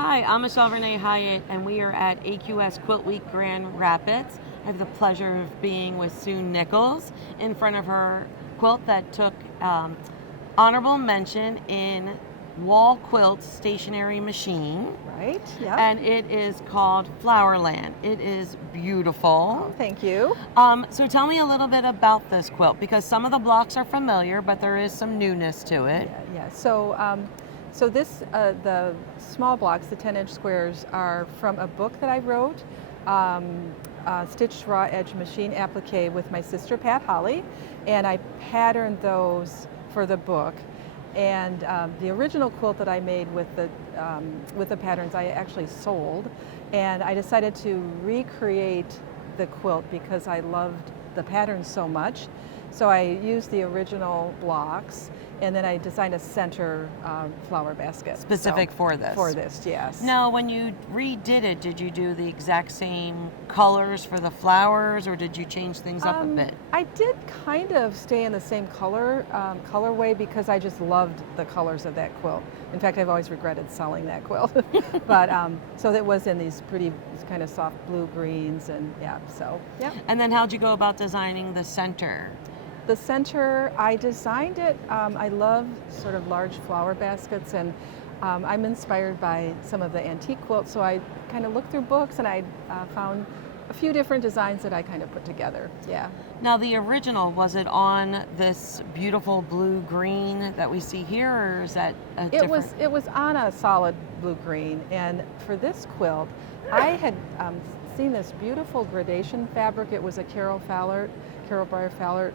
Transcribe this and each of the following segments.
Hi, I'm Michelle Renee Hiatt, and we are at AQS QuiltWeek Grand Rapids. I have the pleasure of being with Sue Nichols in front of her quilt that took honorable mention in Wall Quilts stationary machine. Right, yeah. And it is called FLOWERLAND. It is beautiful. Oh, thank you. So tell me a little bit about this quilt, because some of the blocks are familiar, but there is some newness to it. Yeah. So this, the small blocks, the 10-inch squares, are from a book that I wrote, Stitched Raw Edge Machine Appliqué with my sister Pat Holly, and I patterned those for the book. And the original quilt that I made with the patterns I actually sold, and I decided to recreate the quilt because I loved the patterns so much. So I used the original blocks, and then I designed a center flower basket. Specific for this? For this, yes. Now, when you redid it, did you do the exact same colors for the flowers, or did you change things up a bit? I did kind of stay in the same colorway because I just loved the colors of that quilt. In fact, I've always regretted selling that quilt. But so it was in these pretty kind of soft blue greens, and yeah. And then how'd you go about designing the center? The center, I designed it. I love sort of large flower baskets, and I'm inspired by some of the antique quilts. So I kind of looked through books, and I found a few different designs that I kind of put together. Yeah. Now, the original, was it on this beautiful blue green that we see here, or is that a different? It was on a solid blue green, and for this quilt, I had seen this beautiful gradation fabric. It was a Carol Briar Fowler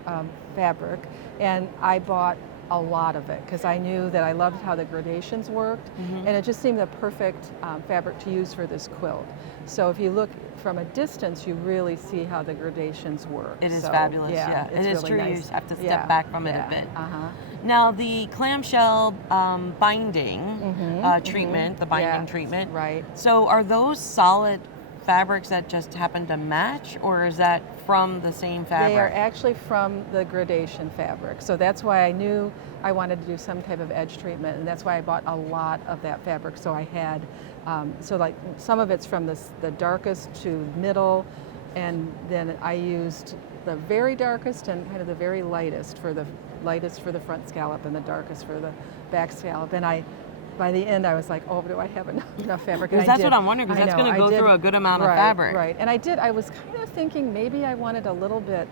fabric, and I bought a lot of it because I knew that I loved how the gradations worked, and it just seemed the perfect fabric to use for this quilt. So if you look from a distance, you really see how the gradations work. It is fabulous, yeah. It is really true, nice. you have to step back from it a bit. Uh-huh. Now, the clamshell binding treatment, the binding treatment. Right. So are those solid fabrics that just happen to match, or is that from the same fabric? They are actually from the gradation fabric. So that's why I knew I wanted to do some type of edge treatment, and that's why I bought a lot of that fabric. So I had, so like some of it's from the darkest to middle, and then I used the very darkest and kind of the very lightest for the front scallop and the darkest for the back scallop. And by the end, I was like, oh, do I have enough fabric? Because that's what I'm wondering, because that's going to go through a good amount of fabric. Right, and I was kind of thinking maybe I wanted a little bit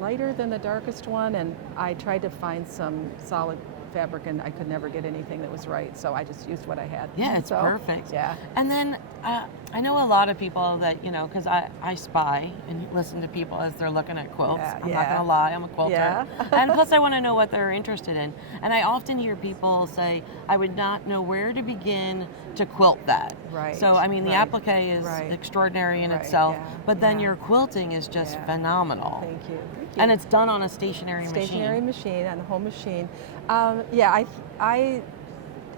lighter than the darkest one, and I tried to find some solid fabric, and I could never get anything that was right, so I just used what I had. Yeah, it's perfect. Yeah. And then I know a lot of people that, because I spy and listen to people as they're looking at quilts. I'm not going to lie, I'm a quilter. Yeah. And plus I want to know what they're interested in. And I often hear people say, I would not know where to begin to quilt that. Right. So, I mean, the applique is extraordinary in itself, but then your quilting is just phenomenal. Thank you. And it's done on a stationary machine. Stationary machine, on the home machine. I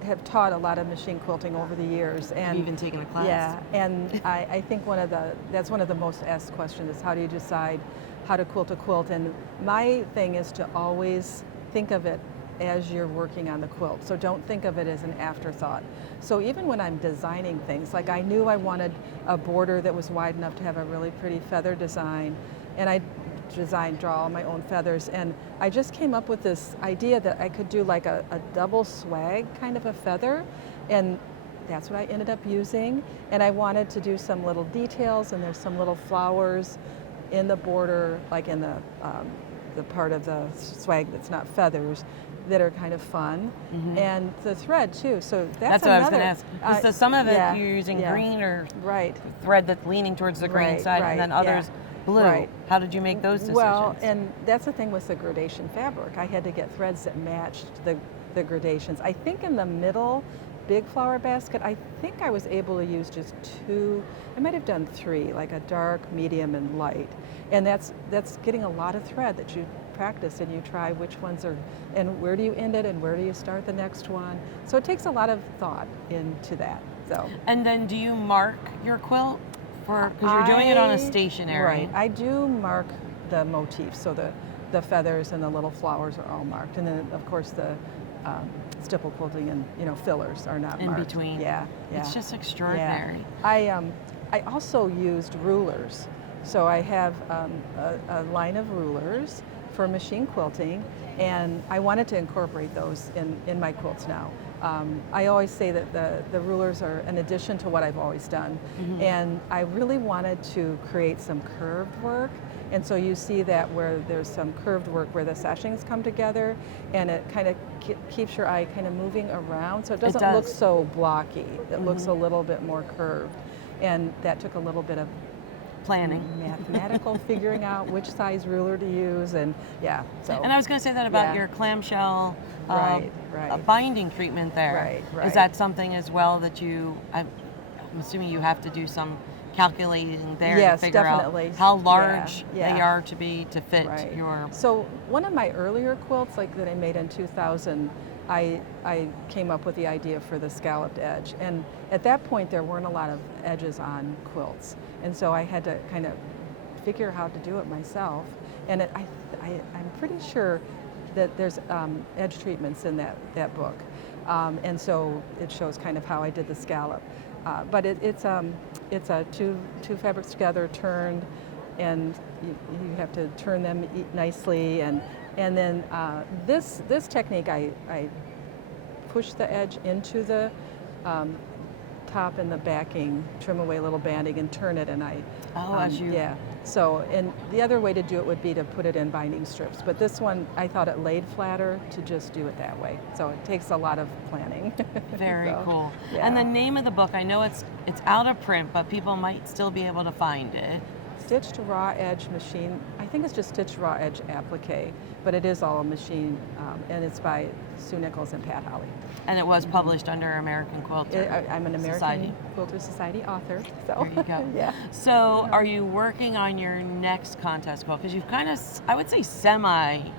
have taught a lot of machine quilting over the years, and you've even taken a class. Yeah, and I think that's one of the most asked questions is how do you decide how to quilt a quilt? And my thing is to always think of it as you're working on the quilt. So don't think of it as an afterthought. So even when I'm designing things, like I knew I wanted a border that was wide enough to have a really pretty feather design, and I draw all my own feathers, and I just came up with this idea that I could do like a double swag kind of a feather, and that's what I ended up using. And I wanted to do some little details, and there's some little flowers in the border, like in the part of the swag that's not feathers, that are kind of fun, and the thread too. So that's what I was going to ask. So some of it you're using green or thread that's leaning towards the green side, and then others blue. Right. How did you make those decisions? Well, and that's the thing with the gradation fabric. I had to get threads that matched the gradations. I think in the middle big flower basket, I think I was able to use just 2, I might have done 3, like a dark, medium, and light. And that's getting a lot of thread that you practice and you try which ones are, and where do you end it and where do you start the next one. So it takes a lot of thought into that. So. And then do you mark your quilt? Because you're doing it on a stationary. Right, I do mark the motifs, so the feathers and the little flowers are all marked. And then of course the stipple quilting and fillers are not in marked. between. Yeah, It's just extraordinary. Yeah. I also used rulers. So I have a line of rulers for machine quilting, and I wanted to incorporate those in my quilts now. I always say that the rulers are an addition to what I've always done, and I really wanted to create some curved work. And so you see that where there's some curved work where the sashings come together, and it kind of keeps your eye kind of moving around, so it doesn't look so blocky. It looks a little bit more curved, and that took a little bit of planning, mathematical figuring out which size ruler to use, and so. And I was going to say that about your clamshell binding treatment there. Right. Is that something as well that I'm assuming you have to do some calculating there to figure definitely. Out how large they are to fit your. So one of my earlier quilts, like that I made in 2000, I came up with the idea for the scalloped edge, and at that point there weren't a lot of edges on quilts, and so I had to kind of figure out how to do it myself. And I'm pretty sure that there's edge treatments in that book, and so it shows kind of how I did the scallop. But it's two fabrics together, turned, and you have to turn them nicely, and then this technique I push the edge into the top and the backing, trim away a little banding, and turn it, and So, and the other way to do it would be to put it in binding strips, but this one I thought it laid flatter to just do it that way. So it takes a lot of planning. Very cool. Yeah. And the name of the book, I know it's out of print, but people might still be able to find it. Stitched Raw Edge Machine, I think it's just Stitched Raw Edge Appliqué, but it is all a machine, and it's by Sue Nichols and Pat Holly. And it was published under American Quilter I'm an American Society. Quilter Society author. So. There you go. Yeah. So are you working on your next contest quilt? Because you've kind of, I would say, semi-retired.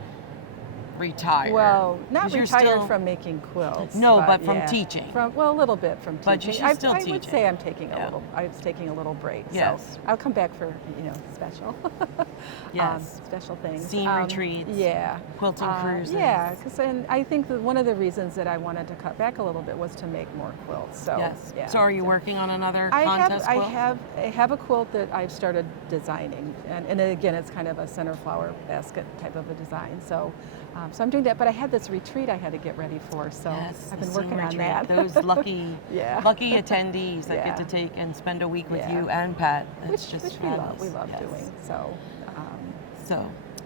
Well, not retired from making quilts. No, but from teaching. A little bit from teaching. But you're still teaching. I would say I was taking a little break. Yes. So I'll come back for, special. Special things. Seam retreats. Yeah. Quilting cruises. Yeah, because I think that one of the reasons that I wanted to cut back a little bit was to make more quilts. So, yes. Yeah. So are you working on another contest quilt? I have a quilt that I've started designing, and again, it's kind of a center flower basket type of a design. So I'm doing that, but I had this retreat I had to get ready for, so I've been working on that. Those lucky attendees that get to take and spend a week with you and Pat. It's which we love doing.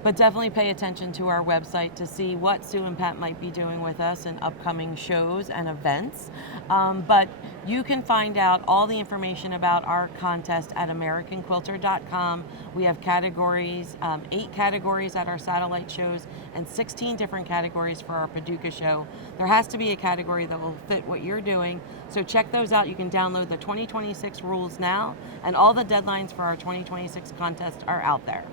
But definitely pay attention to our website to see what Sue and Pat might be doing with us in upcoming shows and events. But you can find out all the information about our contest at AmericanQuilter.com. We have categories, 8 categories at our satellite shows, and 16 different categories for our Paducah show. There has to be a category that will fit what you're doing. So check those out. You can download the 2026 rules now, and all the deadlines for our 2026 contest are out there.